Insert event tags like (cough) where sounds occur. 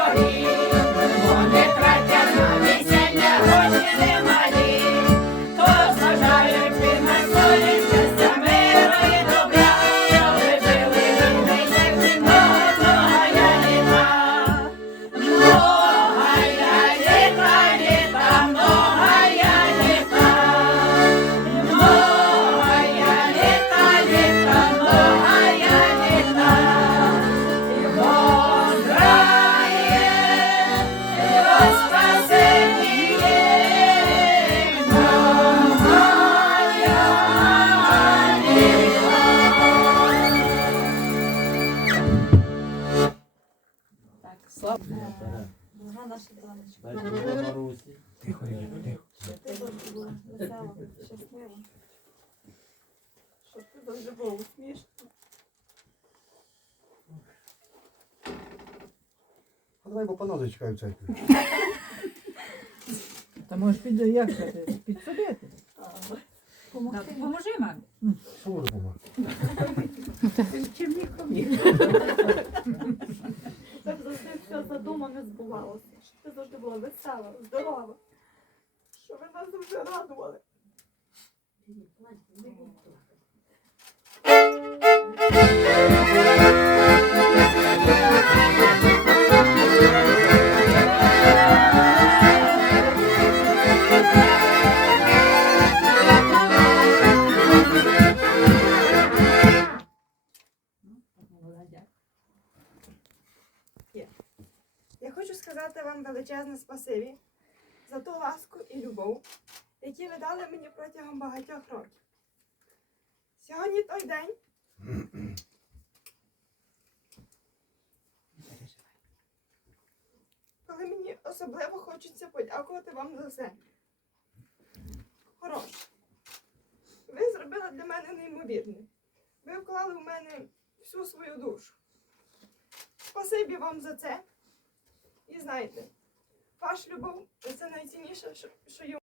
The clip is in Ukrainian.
야, Дорога наша Марусі. Тихо, тихо. Щоб ти завжди була весела, щаслива. Щоб ти завжди була усмішна. А давай бо в церкві. (laughs) Та можеш під, як це, ти, підсадити. А, Так, Поможи мамі. Що можу допомагати? Чим міг (laughs) поміг. задума не збувалося. що ти завжди була весела, здорова. що ви нас завжди радували. Я хочу сказати вам величезне спасибі за ту ласку і любов, які ви дали мені протягом багатьох років. Сьогодні той день, коли мені особливо хочеться подякувати вам за все. Хороше. Ви зробили для мене неймовірне. Ви вклали в мене всю свою душу. Спасибі вам за це. І знаєте, ваш любов це найцінніше, що, що є